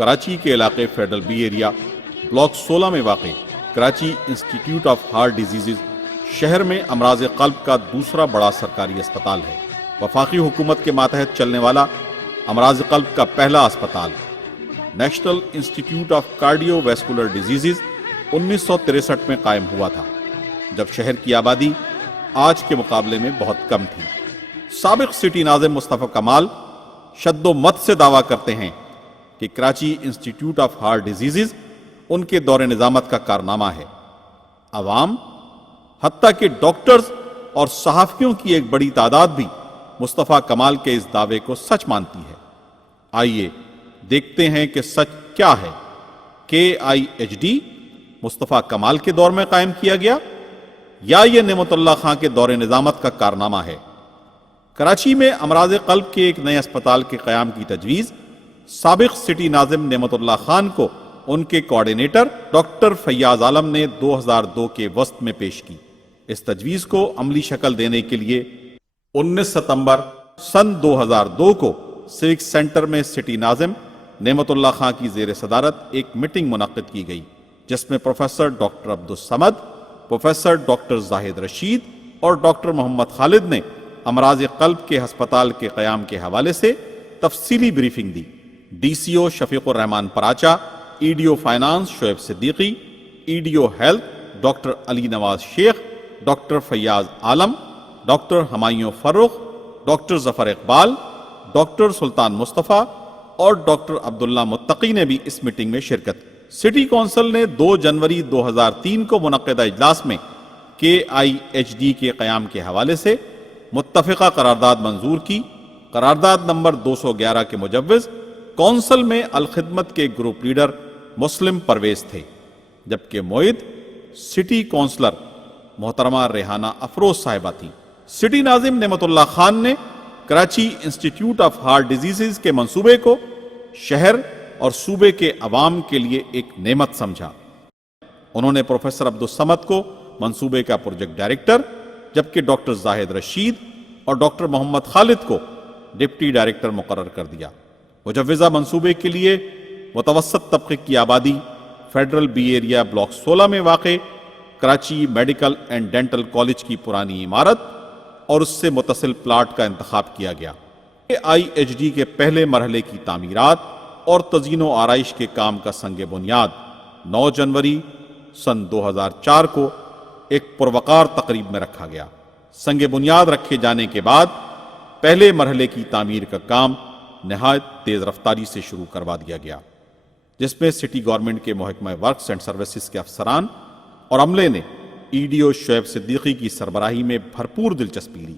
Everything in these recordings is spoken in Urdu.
کراچی کے علاقے فیڈرل بی ایریا بلاک 16 میں واقع Karachi institute of heart diseases شہر میں امراض قلب کا دوسرا بڑا سرکاری اسپتال ہے۔ وفاقی حکومت کے ماتحت چلنے والا امراض قلب کا پہلا اسپتال national institute of cardio vascular diseases 1963 میں قائم ہوا تھا، جب شہر کی آبادی آج کے مقابلے میں بہت کم تھی۔ سابق سٹی ناظم مصطفیٰ کمال شد و مت سے دعویٰ کرتے ہیں کہ Karachi institute of heart diseases ان کے دور نظامت کا کارنامہ ہے۔ عوام حتیٰ کہ ڈاکٹرز اور صحافیوں کی ایک بڑی تعداد بھی مصطفیٰ کمال کے اس دعوے کو سچ مانتی ہے۔ آئیے دیکھتے ہیں کہ سچ کیا ہے۔ KIHD مصطفیٰ کمال کے دور میں قائم کیا گیا یا یہ نعمت اللہ خان کے دور نظامت کا کارنامہ ہے؟ کراچی میں امراض قلب کے ایک نئے اسپتال کے قیام کی تجویز سابق سٹی ناظم نعمت اللہ خان کو ان کے کوارڈینیٹر ڈاکٹر فیاض عالم نے 2002 کے وسط میں پیش کی۔ اس تجویز کو عملی شکل دینے کے لیے 19 ستمبر سن 2002 کو سوک سینٹر میں سٹی ناظم نعمت اللہ خان کی زیر صدارت ایک میٹنگ منعقد کی گئی، جس میں professor doctor Abdul Samad, professor doctor Zahid Rashid اور ڈاکٹر محمد خالد نے امراض قلب کے ہسپتال کے قیام کے حوالے سے تفصیلی بریفنگ دی۔ DCO Shafiq ur Rahman Paracha, EDO finance Shoaib Siddiqui, EDO health doctor Ali Nawaz Sheikh, doctor Fayyaz Alam, doctor Humayun Farrukh, doctor Zafar Iqbal, doctor Sultan Mustafa اور ڈاکٹر عبداللہ متقی نے بھی اس میٹنگ میں شرکت کی۔ سٹی کونسل نے 2 جنوری 2003 کو منعقدہ اجلاس میں KIHD کے قیام کے حوالے سے متفقہ قرارداد منظور کی۔ قرارداد نمبر 211 کے مجوز کونسل میں الخدمت کے گروپ لیڈر مسلم پرویز تھے، جبکہ معید سٹی کونسلر محترمہ ریحانہ افروز صاحبہ تھیں۔ سٹی ناظم نعمت اللہ خان نے Karachi institute of heart diseases کے منصوبے کو شہر اور صوبے کے عوام کے لیے ایک نعمت سمجھا۔ انہوں نے پروفیسر عبدالصمد کو منصوبے کا پروجیکٹ ڈائریکٹر، جبکہ ڈاکٹر زاہد رشید اور ڈاکٹر محمد خالد کو ڈپٹی ڈائریکٹر مقرر کر دیا۔ مجوزہ منصوبے کے لیے متوسط طبقے کی آبادی فیڈرل بی ایریا بلاک 16 میں واقع Karachi medical and dental college کی پرانی عمارت اور اس سے متصل پلاٹ کا انتخاب کیا گیا۔ KIHD کے پہلے مرحلے کی تعمیرات اور تزئین و آرائش کے کام کا سنگ بنیاد 9 جنوری سن 2004 کو ایک پروقار تقریب میں رکھا گیا۔ سنگ بنیاد رکھے جانے کے بعد پہلے مرحلے کی تعمیر کا کام نہایت تیز رفتاری سے شروع کروا دیا گیا، جس میں سٹی گورنمنٹ کے محکمہ ورکس اینڈ سروسز کے افسران اور عملے نے EDO شعیب صدیقی کی سربراہی میں بھرپور دلچسپی لی،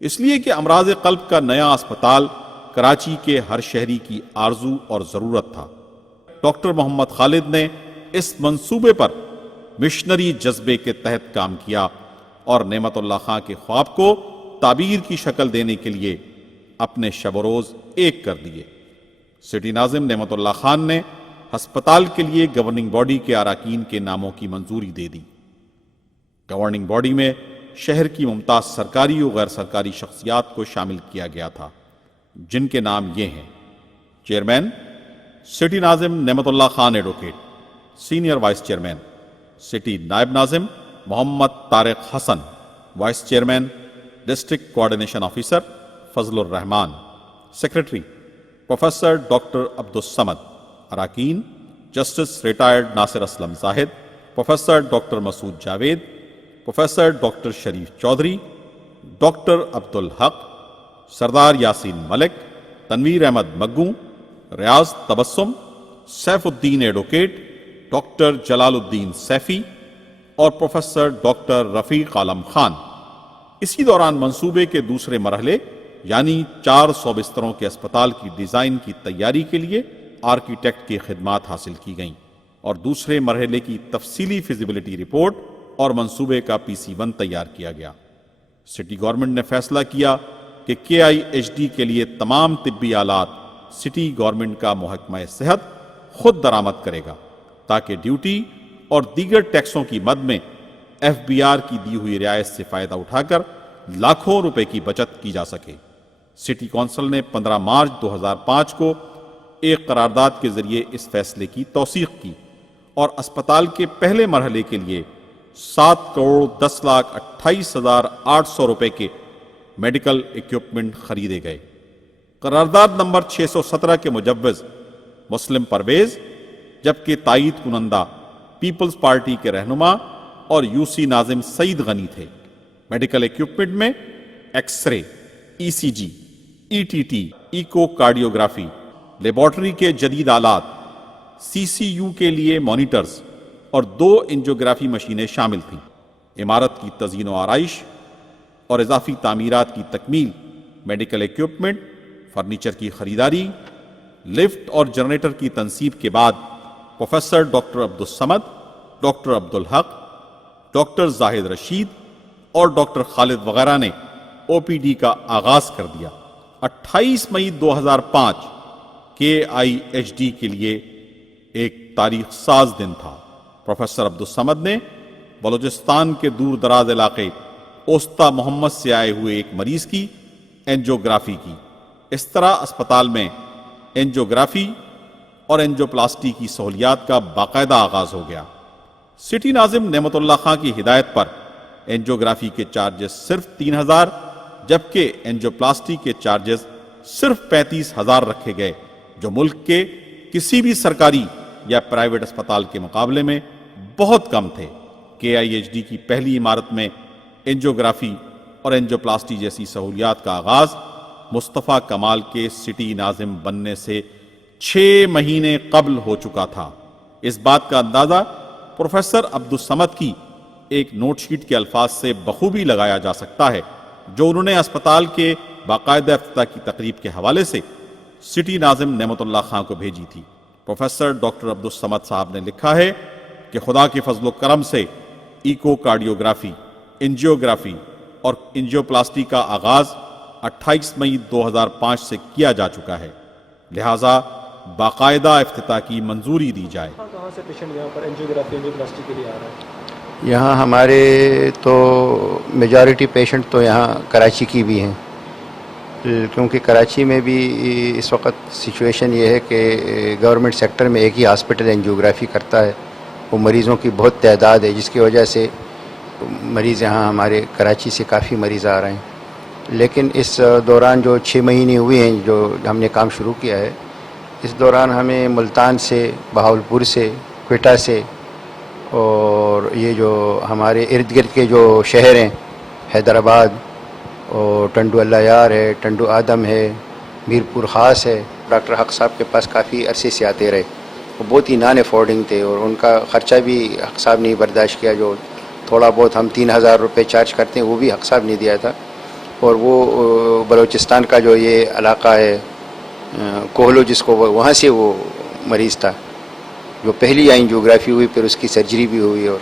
اس لیے کہ امراض قلب کا نیا اسپتال کراچی کے ہر شہری کی آرزو اور ضرورت تھا۔ ڈاکٹر محمد خالد نے اس منصوبے پر مشنری جذبے کے تحت کام کیا اور نعمت اللہ خان کے خواب کو تعبیر کی شکل دینے کے لیے اپنے شب و روز ایک کر دیے۔ سٹی ناظم نعمت اللہ خان نے ہسپتال کے لیے گورننگ باڈی کے اراکین کے ناموں کی منظوری دے دی۔ گورننگ باڈی میں شہر کی ممتاز سرکاری و غیر سرکاری شخصیات کو شامل کیا گیا تھا، جن کے نام یہ ہیں: چیئرمین سٹی ناظم Naimat Ullah Khan advocate, senior vice chairman city نائب ناظم Muhammad Tariq Hassan, vice chairman district coordination officer Fazal ur Rahman, secretary professor doctor Abdul Samad, اراکین justice retired Nasir Aslam Zahid, professor doctor Masood Javed, professor doctor Sharif Chaudhry, doctor Abdul Haq, Sardar Yasin Malik, Tanveer Ahmed Magoon, Riaz Tabassum, Saifuddin advocate, doctor Jalaluddin Saifi اور پروفیسر ڈاکٹر رفیق عالم خان۔ اسی دوران منصوبے کے دوسرے مرحلے یعنی 400 بستروں کے اسپتال کی ڈیزائن کی تیاری کے لیے آرکیٹیکٹ کی خدمات حاصل کی گئیں اور دوسرے مرحلے کی تفصیلی فیزیبلٹی رپورٹ اور منصوبے کا PC1 تیار کیا گیا۔ سٹی گورنمنٹ نے فیصلہ کیا کہ KIHD کے لیے تمام طبی آلات سٹی گورنمنٹ کا محکمہ صحت خود درآمد کرے گا، تاکہ ڈیوٹی اور دیگر ٹیکسوں کی مد میں FBR کی دی ہوئی رعایت سے فائدہ اٹھا کر لاکھوں روپے کی بچت کی جا سکے۔ سٹی کونسل نے 15 مارچ 2005 کو ایک قرارداد کے ذریعے اس فیصلے کی توثیق کی اور اسپتال کے پہلے مرحلے کے لیے 7,10,28,800 روپے کے میڈیکل ایکوپمنٹ خریدے گئے۔ قرارداد نمبر 617 کے مجوز مسلم پرویز، جبکہ تائید کنندہ پیپلز پارٹی کے رہنما اور یوسی ناظم سعید غنی تھے۔ میڈیکل ایکوپمنٹ میں X ray, E C G, E T T, echocardiography, laboratory کے جدید آلات، سی سی یو کے لیے مانیٹرز اور 2 انجیوگرافی مشینیں شامل تھیں۔ عمارت کی تزئین و آرائش اور اضافی تعمیرات کی تکمیل، میڈیکل ایکوپمنٹ، فرنیچر کی خریداری، لفٹ اور جنریٹر کی تنصیب کے بعد professor doctor Abdul Samad, doctor Abdul Haq, doctor Zahid Rashid اور ڈاکٹر خالد وغیرہ نے او پی ڈی کا آغاز کر دیا۔ 28 مئی 2005 KIHD کے لیے ایک تاریخ ساز دن تھا۔ پروفیسر عبدالصمد نے بلوچستان کے دور دراز علاقے اوستا محمد سے آئے ہوئے ایک مریض کی اینجیوگرافی کی۔ اس طرح اسپتال میں اینجیوگرافی اور اینجیوپلاسٹی کی سہولیات کا باقاعدہ آغاز ہو گیا۔ سٹی ناظم نعمت اللہ خان کی ہدایت پر اینجیوگرافی کے چارجز صرف 3,000 جبکہ اینجیوپلاسٹی کے چارجز صرف 35,000 رکھے گئے، جو ملک کے کسی بھی سرکاری یا پرائیویٹ اسپتال کے مقابلے میں بہت کم تھے۔ KIHD کی پہلی عمارت میں اینجیوگرافی اور اینجیوپلاسٹی جیسی سہولیات کا آغاز مصطفیٰ کمال کے سٹی ناظم بننے سے 6 مہینے قبل ہو چکا تھا۔ اس بات کا اندازہ پروفیسر عبدالصمد کی ایک نوٹ شیٹ کے الفاظ سے بخوبی لگایا جا سکتا ہے، جو انہوں نے اسپتال کے باقاعدہ افتتاح کی تقریب کے حوالے سے سٹی ناظم نعمت اللہ خان کو بھیجی تھی۔ پروفیسر ڈاکٹر عبدالصمد صاحب نے لکھا ہے کہ خدا کے فضل و کرم سے ایکو کارڈیوگرافی، انجیوگرافی اور انجیوپلاسٹی کا آغاز 28 مئی 2005 سے کیا جا چکا ہے، لہٰذا باقاعدہ افتتاح کی منظوری دی جائے۔ کہاں سے پیشنٹ یہاں پر انجیوگرافی انجیوپلاسٹی کے لیے آ رہا ہے؟ یہاں ہمارے تو میجارٹی پیشنٹ تو یہاں کراچی کی بھی ہیں، کیونکہ کراچی میں بھی اس وقت سچویشن یہ ہے کہ گورنمنٹ سیکٹر میں ایک ہی ہاسپٹل انجیوگرافی کرتا ہے، وہ مریضوں کی بہت تعداد ہے، جس کی وجہ سے مریض یہاں ہمارے کراچی سے کافی مریض آ رہے ہیں۔ لیکن اس دوران جو 6 مہینے ہوئے ہیں جو ہم نے کام شروع کیا ہے، اس دوران ہمیں ملتان سے، بہاولپور سے، کوئٹہ سے اور یہ جو ہمارے ارد گرد کے جو شہر ہیں، حیدرآباد اور ٹنڈو اللہ یار ہے، ٹنڈو آدم ہے، میرپور خاص ہے، ڈاکٹر حق صاحب کے پاس کافی عرصے سے آتے رہے۔ وہ بہت ہی نان افورڈنگ تھے اور ان کا خرچہ بھی حق صاحب نے برداشت کیا، جو تھوڑا بہت ہم 3,000 روپے چارج کرتے ہیں وہ بھی حق صاحب نے دیا تھا۔ اور وہ بلوچستان کا جو یہ علاقہ ہے کوہلو، جس کو وہاں سے وہ مریض تھا جو پہلی انجیوگرافی ہوئی، پھر اس کی سرجری بھی ہوئی۔ اور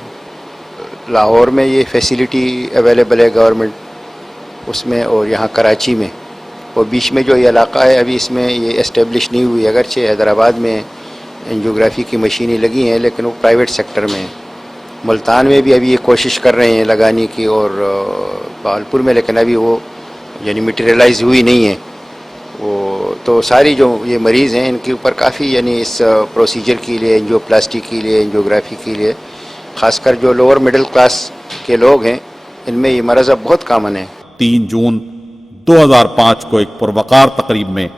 لاہور میں یہ فیسیلیٹی اویلیبل ہے گورنمنٹ اس میں، اور یہاں کراچی میں، اور بیچ میں جو یہ علاقہ ہے ابھی اس میں یہ اسٹیبلش نہیں ہوئی، اگرچہ حیدرآباد میں انجیوگرافی کی مشینیں لگی ہیں لیکن وہ پرائیویٹ سیکٹر میں ہیں۔ ملتان میں بھی ابھی یہ کوشش کر رہے ہیں لگانے کی، اور بہاولپور میں، لیکن ابھی وہ یعنی مٹیریلائز ہوئی نہیں ہے وہ۔ تو ساری جو یہ مریض ہیں ان کے اوپر کافی یعنی اس پروسیجر کے لیے، انجیوپلاسٹی کے لیے، انجیوگرافی کے لیے، خاص کر جو لوور مڈل کلاس کے لوگ ہیں ان میں یہ مرض اب بہت کامن ہے۔ 3 جون 2005 کو ایک پروقار تقریب میں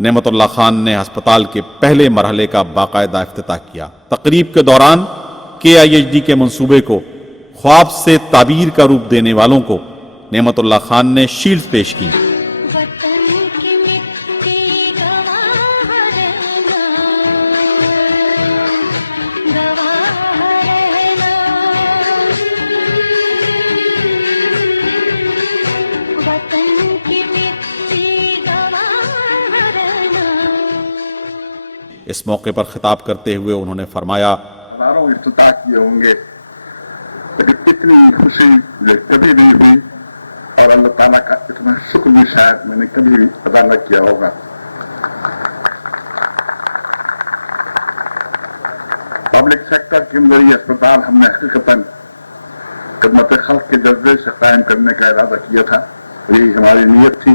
نعمت اللہ خان نے ہسپتال کے پہلے مرحلے کا باقاعدہ افتتاح کیا۔ تقریب کے دوران KIHD کے منصوبے کو خواب سے تعبیر کا روپ دینے والوں کو نعمت اللہ خان نے شیلڈ پیش کی۔ وطن کی مٹی گواہ رہنا، گواہ رہنا، وطن کی مٹی گواہ رہنا۔ اس موقع پر خطاب کرتے ہوئے انہوں نے فرمایا، ہزاروں افتتاح کیے ہوں گے لیکن اتنی خوشی مجھے کبھی نہیں ہوئی، اور اللہ تعالیٰ کا اتنا شکر بھی شاید میں نے کبھی بھی ادا نہ کیا ہوگا۔ پبلک سیکٹر کے اندر یہ اسپتال ہم نے حقیقتاً خدمت خلق کے جذبے سے قائم کرنے کا ارادہ کیا تھا، یہی ہماری نیت تھی۔